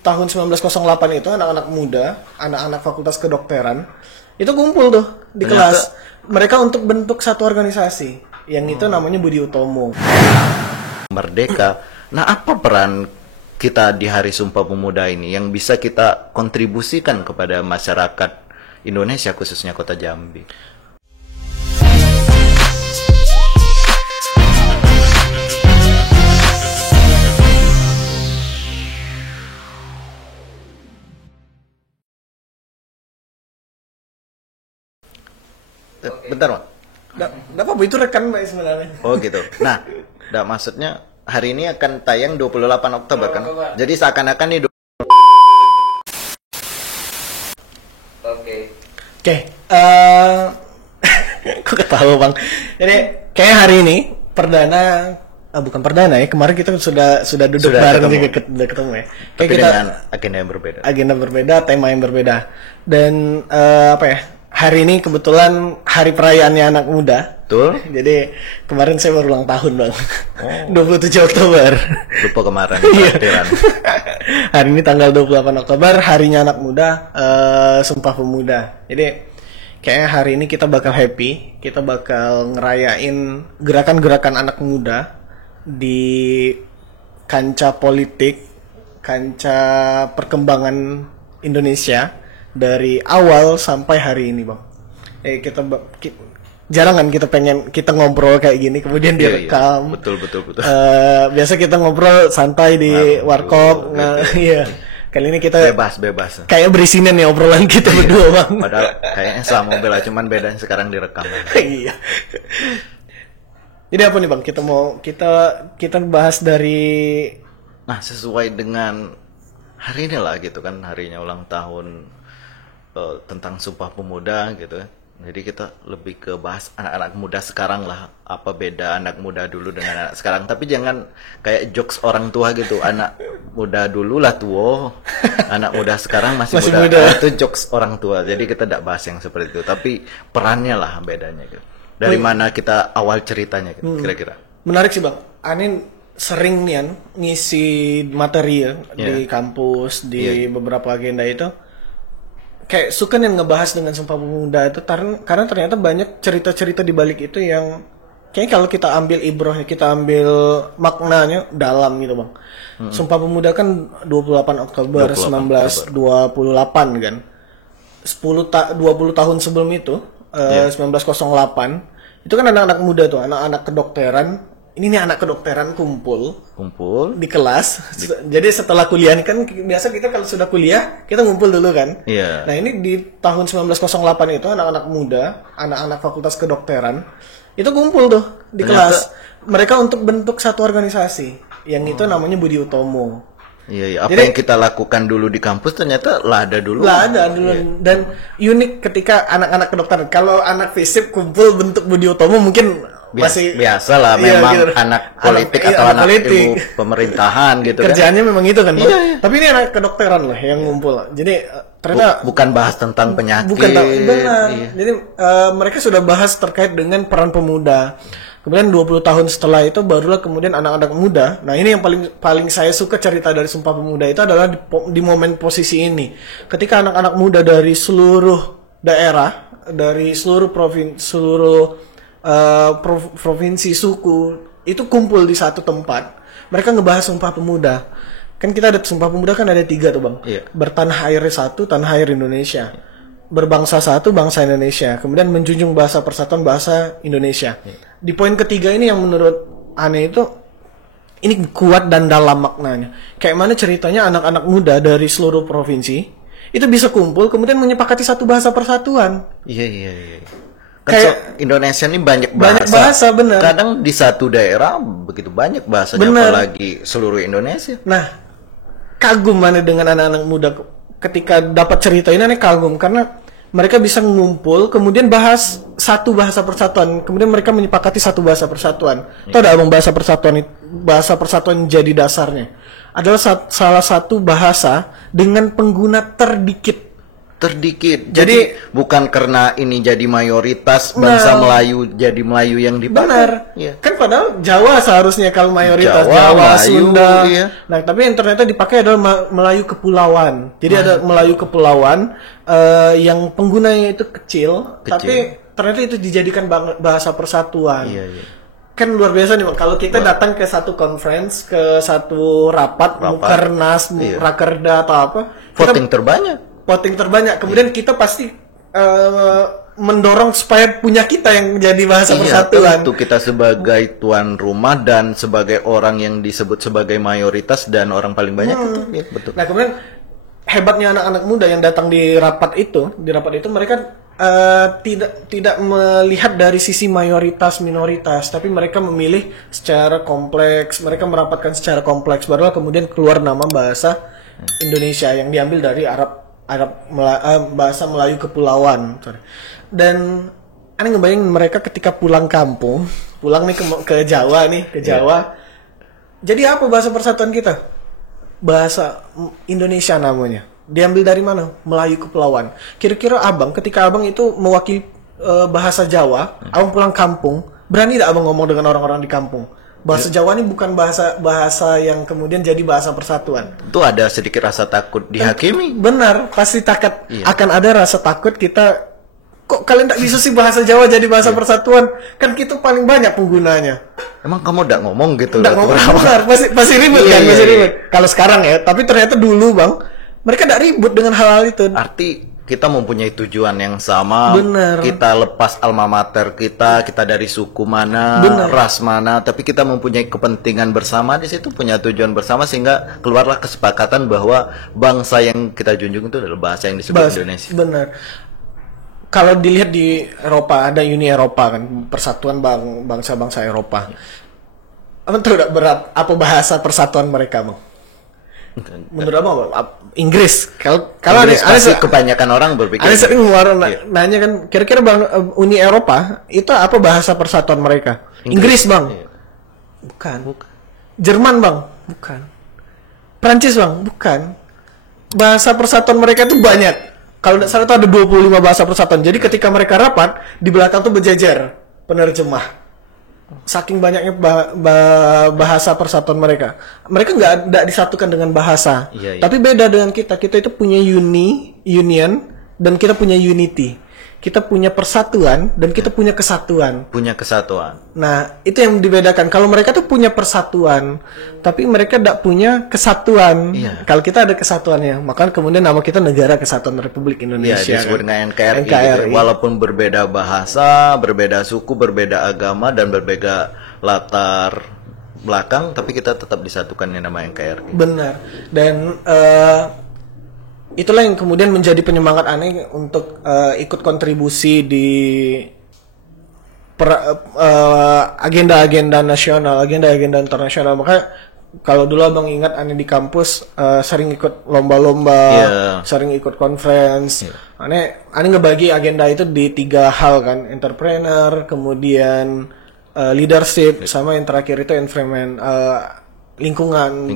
tahun 1908 itu anak-anak muda, anak-anak fakultas kedokteran itu kumpul tuh di kelas. Mereka untuk bentuk satu organisasi yang itu namanya Budi Utomo. Merdeka. Nah, apa peran kita di Hari Sumpah Pemuda ini yang bisa kita kontribusikan kepada masyarakat Indonesia, khususnya Kota Jambi? Bentar, Mak. Nggak apa-apa, itu rekan Mbak sebenarnya. Oh gitu. Nah, maksudnya hari ini akan tayang 28 Oktober kan? Jadi seakan-akan nih Oke, kok ketawa Bang. Jadi kayak hari ini bukan perdana ya. Kemarin kita sudah duduk bareng juga ketemu ya. Kayak kita kita dengan agenda yang berbeda. Agenda berbeda, tema yang berbeda. Dan apa ya? Hari ini kebetulan hari perayaannya anak muda. Betul. Jadi kemarin saya baru ulang tahun Bang. 27 Oktober. Lupa kemarin. Hari ini tanggal 28 Oktober, harinya anak muda, Sumpah Pemuda. Jadi kayaknya hari ini kita bakal happy, kita bakal ngerayain gerakan-gerakan anak muda di kancah politik, kancah perkembangan Indonesia dari awal sampai hari ini, Bang. Jarang kan kita ngobrol kayak gini kemudian direkam. Betul. Biasa kita ngobrol santai di warkop. Iya. Kali ini kita bebas. Kayak berisinan ya obrolan kita berdua, Bang. Padahal kayaknya selama bela, cuman bedanya sekarang direkam. Iya. Jadi apa nih, Bang? Kita bahas dari sesuai dengan hari ini lah gitu kan, harinya ulang tahun tentang Sumpah Pemuda gitu. Jadi kita lebih ke bahas anak-anak muda sekarang lah. Apa beda anak muda dulu dengan anak sekarang. Tapi jangan kayak jokes orang tua gitu. Anak muda dulu lah tua. Anak muda sekarang masih muda. Itu jokes orang tua. Jadi kita tidak bahas yang seperti itu. Tapi perannya lah bedanya gitu. Dari mana kita awal ceritanya gitu, kira-kira. Menarik sih, Bang. Anin sering nih ngisi materi di kampus, di beberapa agenda itu. Kayak suka nih ngebahas dengan Sumpah Pemuda itu karena ternyata banyak cerita-cerita di balik itu yang kayaknya kalau kita ambil ibrohnya, kita ambil maknanya dalam gitu, Bang. Sumpah Pemuda kan 28 Oktober 1928 kan. 20 tahun sebelum itu, 1908, itu kan anak-anak muda tuh, anak-anak kedokteran. Ini nih anak kedokteran kumpul di kelas. Jadi setelah kuliah kan biasa kita kalau sudah kuliah kita ngumpul dulu kan. Iya. Nah ini di tahun 1908 itu anak-anak muda, anak-anak fakultas kedokteran itu kumpul tuh di kelas. Mereka untuk bentuk satu organisasi yang itu namanya Budi Utomo. Iya. Apa yang kita lakukan dulu di kampus ternyata ada dulu. Dan unik ketika anak-anak kedokteran. Kalau anak fisip kumpul bentuk Budi Utomo mungkin masih biasa lah, memang gitu. Anak politik atau anak ibu pemerintahan gitu. Kerjaannya memang itu kan. Iya. Tapi ini anak kedokteran lah yang ngumpul. Jadi ternyata bukan bahas tentang penyakit. Benar. Jadi mereka sudah bahas terkait dengan peran pemuda. Kemudian 20 tahun setelah itu barulah kemudian anak-anak muda. Nah, ini yang paling saya suka cerita dari Sumpah Pemuda itu adalah di momen posisi ini. Ketika anak-anak muda dari seluruh daerah, dari seluruh provinsi, suku itu kumpul di satu tempat. Mereka ngebahas Sumpah Pemuda. Kan kita ada Sumpah Pemuda kan ada 3 tuh, Bang. Iya. Bertanah air satu, tanah air Indonesia. Berbangsa satu, bangsa Indonesia. Kemudian menjunjung bahasa persatuan, bahasa Indonesia. Di poin ketiga ini yang menurut Ane itu ini kuat dan dalam maknanya. Kayak mana ceritanya anak-anak muda dari seluruh provinsi itu bisa kumpul kemudian menyepakati satu bahasa persatuan. Iya. Kayak Indonesia ini banyak bahasa, bener. Kadang di satu daerah begitu banyak bahasanya, apalagi seluruh Indonesia. Nah, kagum mana dengan anak-anak muda ketika dapat cerita ini, aneh kagum karena mereka bisa ngumpul kemudian bahas satu bahasa persatuan, kemudian mereka menyepakati satu bahasa persatuan. Tahu enggak, Bang, bahasa persatuan jadi dasarnya adalah salah satu bahasa dengan pengguna terdikit Terdikit. Jadi bukan karena ini jadi mayoritas bangsa Melayu jadi Melayu yang dipakai. Benar. Iya. Kan padahal Jawa seharusnya kalau mayoritas Jawa, Melayu, Sunda. iya. Nah, tapi yang ternyata dipakai adalah Melayu kepulauan. Jadi ada Melayu kepulauan yang penggunanya itu kecil, tapi ternyata itu dijadikan bahasa persatuan. Iya, iya. Kan luar biasa nih Bang. Kalau kita datang ke satu conference, ke satu rapat. Mukernas, Rakerda atau apa, Voting terbanyak. Kemudian kita pasti mendorong supaya punya kita yang jadi bahasa persatuan. Tentu kita sebagai tuan rumah dan sebagai orang yang disebut sebagai mayoritas dan orang paling banyak itu. Ya, betul. Nah, kemudian hebatnya anak-anak muda yang datang di rapat itu mereka tidak melihat dari sisi mayoritas minoritas, tapi mereka memilih secara kompleks, mereka merapatkan secara kompleks, barulah kemudian keluar nama bahasa Indonesia yang diambil dari bahasa Melayu kepulauan. Dan aneh ngebayangin mereka ketika pulang kampung, pulang nih ke Jawa nih, ke Jawa. Jadi apa bahasa persatuan kita? Bahasa Indonesia namanya. Diambil dari mana? Melayu kepulauan. Kira-kira abang, ketika abang itu mewakili bahasa Jawa, abang pulang kampung, berani tidak abang ngomong dengan orang-orang di kampung? Bahasa Jawa ini bukan bahasa yang kemudian jadi bahasa persatuan. Itu ada sedikit rasa takut dihakimi. Benar, pasti akan ada rasa takut kita. Kok kalian tak bisa sih bahasa Jawa jadi bahasa persatuan? Kan kita paling banyak penggunanya. Emang kamu tidak ngomong gitu? Tidak ngomong, benar. Pasti ribut kan, pasti ribut. Kalau sekarang ya, tapi ternyata dulu Bang, mereka tidak ribut dengan hal-hal itu. Arti kita mempunyai tujuan yang sama. Benar. Kita lepas alma mater kita dari suku mana, ras mana, tapi kita mempunyai kepentingan bersama di situ, punya tujuan bersama, sehingga keluarlah kesepakatan bahwa bangsa yang kita junjung itu adalah bahasa yang disebut Indonesia. Benar. Kalau dilihat di Eropa, ada Uni Eropa kan, persatuan bangsa-bangsa Eropa. Betul berat apa bahasa persatuan mereka, Bang? Menurut apa? Inggris. Kalau pasti kebanyakan orang berpikir. Ada sering nanya kan, kira-kira Uni Eropa itu apa bahasa persatuan mereka? Inggris, Bang. Bukan. Jerman, Bang. Bukan. Prancis, Bang. Bukan. Bahasa persatuan mereka itu banyak. Kalau tidak salah itu ada 25 bahasa persatuan. Jadi ketika mereka rapat, di belakang tuh berjejer penerjemah. Saking banyaknya bahasa persatuan mereka. Mereka nggak disatukan dengan bahasa. Tapi beda dengan kita. Kita itu punya union, dan kita punya unity. Kita punya persatuan, dan kita punya kesatuan. Nah, itu yang dibedakan. Kalau mereka tuh punya persatuan, tapi mereka tidak punya kesatuan. Kalau kita ada kesatuannya, maka kemudian nama kita Negara Kesatuan Republik Indonesia. Disebut dengan NKRI. Gitu. Walaupun berbeda bahasa, berbeda suku, berbeda agama, dan berbeda latar belakang, tapi kita tetap disatukan yang nama NKRI. Benar. Dan itulah yang kemudian menjadi penyemangat aneh untuk ikut kontribusi di agenda-agenda nasional, agenda-agenda internasional. Maka kalau dulu abang ingat aneh di kampus sering ikut lomba-lomba, sering ikut conference. Aneh ngebagi agenda itu di 3 hal kan, entrepreneur, kemudian leadership, sama yang terakhir itu environment, lingkungan.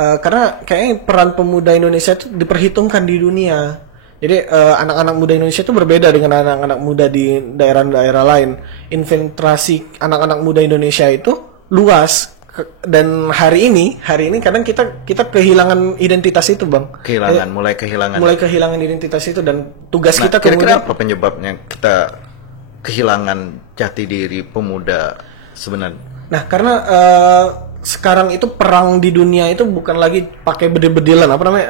Karena kayaknya peran pemuda Indonesia itu diperhitungkan di dunia. Jadi anak-anak muda Indonesia itu berbeda dengan anak-anak muda di daerah-daerah lain. Infiltrasi anak-anak muda Indonesia itu luas. Dan hari ini kadang kita kehilangan identitas itu, Bang. Mulai kehilangan identitas itu, dan tugas kita kira-kira apa penyebabnya kita kehilangan jati diri pemuda sebenarnya? Nah, karena sekarang itu perang di dunia itu bukan lagi pakai bedil-bedilan, apa namanya?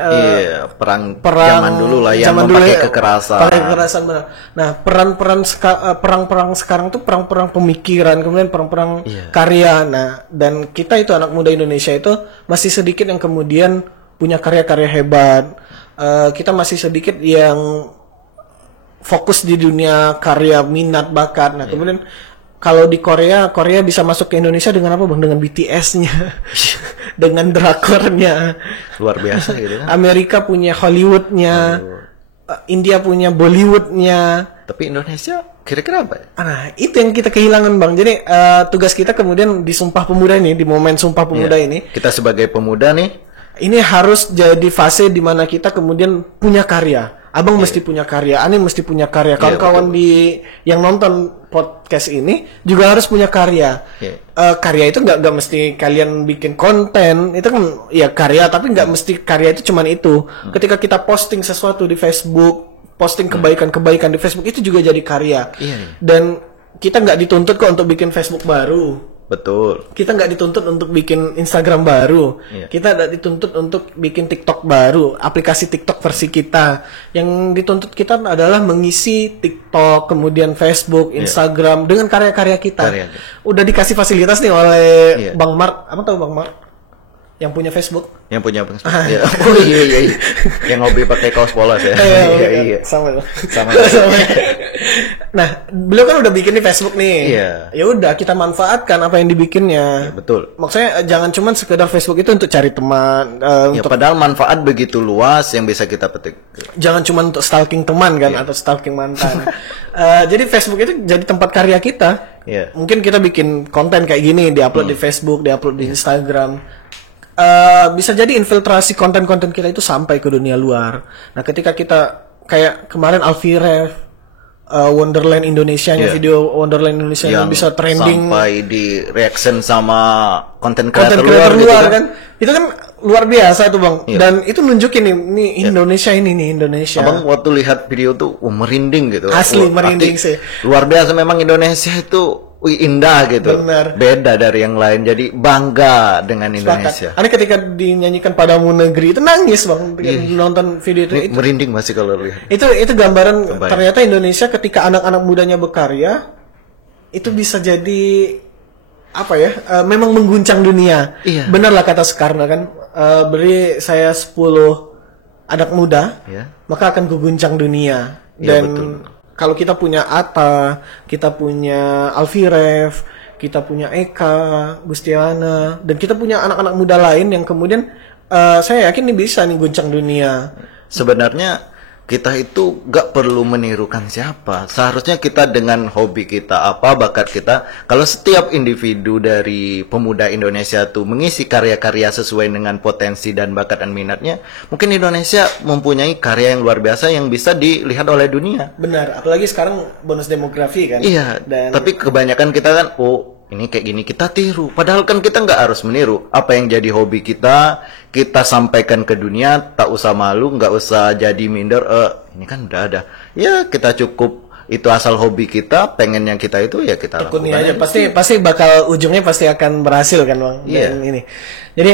Perang zaman dulu lah yang memakai kekerasan. Benar. Nah, perang-perang sekarang tuh perang-perang pemikiran, kemudian perang-perang karya. Nah, dan kita itu anak muda Indonesia itu masih sedikit yang kemudian punya karya-karya hebat. Kita masih sedikit yang fokus di dunia karya, minat, bakat. Nah, kemudian kalau di Korea bisa masuk ke Indonesia dengan apa, Bang? Dengan BTS-nya, dengan drakornya. Luar biasa gitu kan. Amerika punya Hollywood-nya, India punya Bollywood-nya. Tapi Indonesia kira-kira apa? Nah, itu yang kita kehilangan, Bang. Jadi tugas kita kemudian di Sumpah Pemuda ini, di momen Sumpah Pemuda ini. Kita sebagai pemuda nih, ini harus jadi fase di mana kita kemudian punya karya. Abang mesti punya karya, Ane mesti punya karya. Kawan-kawan di yang nonton podcast ini juga harus punya karya. Karya itu nggak mesti kalian bikin konten, itu kan ya karya, tapi nggak mesti karya itu cuman itu. Ketika kita posting sesuatu di Facebook, posting kebaikan-kebaikan di Facebook itu juga jadi karya. Dan kita nggak dituntut kok untuk bikin Facebook baru. Betul. Kita nggak dituntut untuk bikin Instagram baru. Kita nggak dituntut untuk bikin TikTok baru, aplikasi TikTok versi kita. Yang dituntut kita adalah mengisi TikTok, kemudian Facebook, Instagram dengan karya-karya kita. Udah dikasih fasilitas nih oleh Bang Mark. Apa tahu Bang Mark? Yang punya Facebook? Yang punya Facebook. Oh iya. Yang hobi pakai kaos polos ya. Iya. Sama. Nah, beliau kan udah bikin di Facebook nih. Ya udah, kita manfaatkan apa yang dibikinnya. Betul. Maksudnya jangan cuma sekedar Facebook itu untuk cari teman. Padahal manfaat begitu luas yang bisa kita petik. Jangan cuma untuk stalking teman kan, atau stalking mantan. Jadi Facebook itu jadi tempat karya kita. Mungkin kita bikin konten kayak gini, diupload di Facebook, diupload di Instagram. Bisa jadi infiltrasi konten-konten kita itu sampai ke dunia luar. Nah, ketika kita kayak kemarin Alfirev, Wonderland Indonesia-nya, video Wonderland Indonesia yang bisa trending sampai di reaction sama konten creator luar gitu kan. Itu kan luar biasa tuh Bang. Dan itu nunjukin nih Indonesia ini nih Indonesia. Abang waktu lihat video tuh merinding gitu. Asli merinding sih. Luar biasa memang Indonesia itu indah gitu. Bener. Beda dari yang lain. Jadi bangga dengan Indonesia. Ini ketika dinyanyikan Padamu Negeri itu nangis Bang. Nonton video itu. Merinding masih kalau lihat. Itu gambaran ternyata Indonesia ketika anak-anak mudanya berkarya itu bisa jadi apa ya? Memang mengguncang dunia. Benarlah kata Soekarno kan. Beri saya 10 anak muda, maka akan kuguncang dunia. Dan kalau kita punya Atta, kita punya Alfirev, kita punya Eka, Gustiana, dan kita punya anak-anak muda lain yang kemudian saya yakin ini bisa nih guncang dunia. Sebenarnya kita itu gak perlu menirukan siapa. Seharusnya kita dengan hobi kita, apa bakat kita. Kalau setiap individu dari pemuda Indonesia tuh mengisi karya-karya sesuai dengan potensi dan bakat dan minatnya, mungkin Indonesia mempunyai karya yang luar biasa yang bisa dilihat oleh dunia. Benar, apalagi sekarang bonus demografi kan. Tapi kebanyakan kita kan, ini kayak gini, kita tiru. Padahal kan kita nggak harus meniru. Apa yang jadi hobi kita sampaikan ke dunia, tak usah malu, nggak usah jadi minder. Ini kan udah ada. Ya kita cukup, itu asal hobi kita, pengen yang kita itu ya kita lakukan aja. Pasti bakal ujungnya pasti akan berhasil kan Bang. Ini. Jadi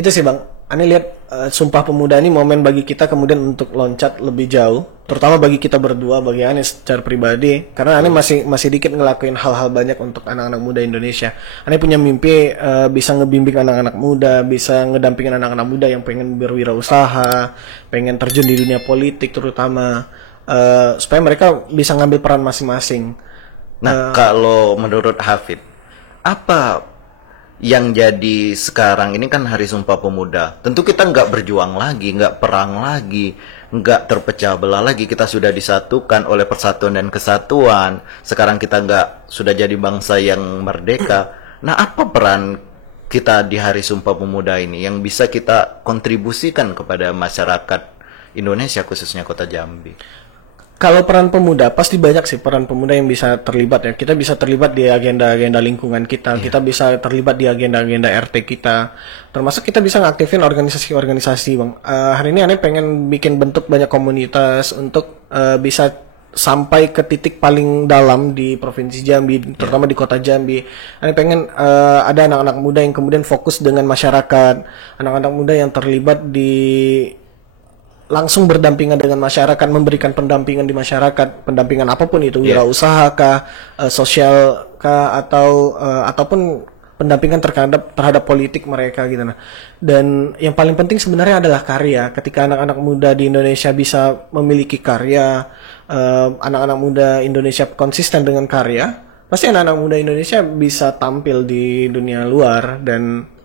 itu sih Bang. Ani lihat Sumpah Pemuda ini momen bagi kita kemudian untuk loncat lebih jauh, terutama bagi kita berdua, bagi Ani secara pribadi, karena Ani masih dikit ngelakuin hal-hal banyak untuk anak-anak muda Indonesia. Ani punya mimpi bisa ngebimbing anak-anak muda, bisa ngedampingin anak-anak muda yang pengen berwirausaha, pengen terjun di dunia politik terutama, supaya mereka bisa ngambil peran masing-masing. Nah, kalau menurut Hafid, apa yang jadi sekarang ini kan Hari Sumpah Pemuda. Tentu kita nggak berjuang lagi, nggak perang lagi, nggak terpecah belah lagi. Kita sudah disatukan oleh persatuan dan kesatuan. Sekarang kita sudah jadi bangsa yang merdeka. Nah, apa peran kita di Hari Sumpah Pemuda ini yang bisa kita kontribusikan kepada masyarakat Indonesia, khususnya Kota Jambi? Kalau peran pemuda, pasti banyak sih peran pemuda yang bisa terlibat ya. Kita bisa terlibat di agenda-agenda lingkungan kita, kita bisa terlibat di agenda-agenda RT kita. Termasuk kita bisa ngaktifin organisasi-organisasi, Bang. Hari ini Ane pengen bikin bentuk banyak komunitas untuk bisa sampai ke titik paling dalam di Provinsi Jambi, terutama di Kota Jambi. Ane pengen ada anak-anak muda yang kemudian fokus dengan masyarakat, anak-anak muda yang terlibat di langsung berdampingan dengan masyarakat, memberikan pendampingan di masyarakat, pendampingan apapun itu, wirausaha kah, sosial kah, ataupun pendampingan terhadap politik mereka gitu. Nah, dan yang paling penting sebenarnya adalah karya. Ketika anak-anak muda di Indonesia bisa memiliki karya, anak-anak muda Indonesia konsisten dengan karya, pasti anak-anak muda Indonesia bisa tampil di dunia luar. Dan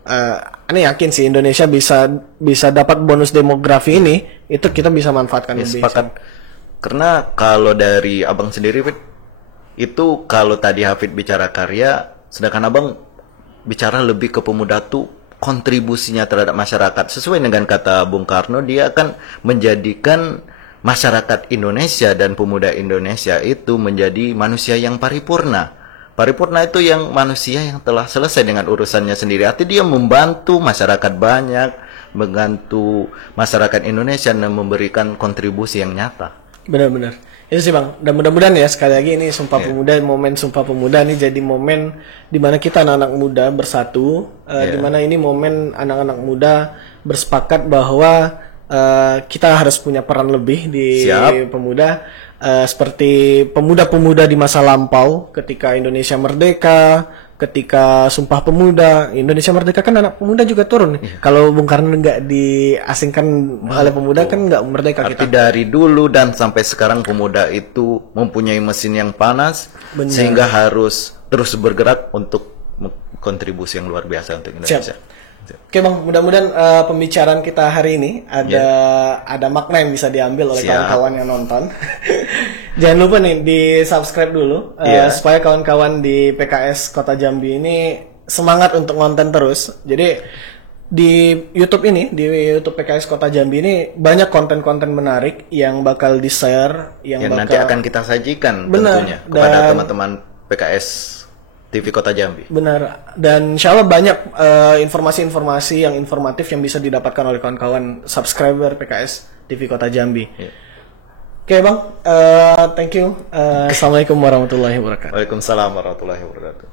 Ane yakin sih Indonesia bisa dapat bonus demografi ini, itu kita bisa manfaatkan lebih. Sepakat. Karena kalau dari Abang sendiri, Fit, itu kalau tadi Hafid bicara karya, sedangkan Abang bicara lebih ke pemuda tuh kontribusinya terhadap masyarakat. Sesuai dengan kata Bung Karno, dia akan menjadikan masyarakat Indonesia dan pemuda Indonesia itu menjadi manusia yang paripurna. Paripurna itu yang manusia yang telah selesai dengan urusannya sendiri. Artinya dia membantu masyarakat banyak, membantu masyarakat Indonesia dan memberikan kontribusi yang nyata. Benar-benar. Itu sih Bang. Dan mudah-mudahan ya sekali lagi ini Sumpah Pemuda, momen Sumpah Pemuda ini jadi momen di mana kita anak-anak muda bersatu, di mana ini momen anak-anak muda bersepakat bahwa kita harus punya peran lebih di pemuda, seperti pemuda-pemuda di masa lampau ketika Indonesia merdeka, ketika Sumpah Pemuda. Indonesia merdeka kan anak pemuda juga turun. Kalau Bung Karno nggak diasingkan oleh pemuda kan nggak merdeka. Arti dari dulu dan sampai sekarang pemuda itu mempunyai mesin yang panas, sehingga harus terus bergerak untuk kontribusi yang luar biasa untuk Indonesia. Oke Bang, mudah-mudahan pembicaraan kita hari ini ada makna yang bisa diambil oleh kawan-kawan yang nonton. Jangan lupa nih di subscribe dulu supaya kawan-kawan di PKS Kota Jambi ini semangat untuk ngonten terus. Jadi di YouTube ini, di YouTube PKS Kota Jambi ini banyak konten-konten menarik yang bakal di-share, yang bakal nanti akan kita sajikan tentunya kepada teman-teman PKS TV Kota Jambi. Benar. Dan insya Allah banyak informasi-informasi yang informatif yang bisa didapatkan oleh kawan-kawan subscriber PKS TV Kota Jambi. Oke Bang, thank you. Assalamualaikum warahmatullahi wabarakatuh. Waalaikumsalam warahmatullahi wabarakatuh.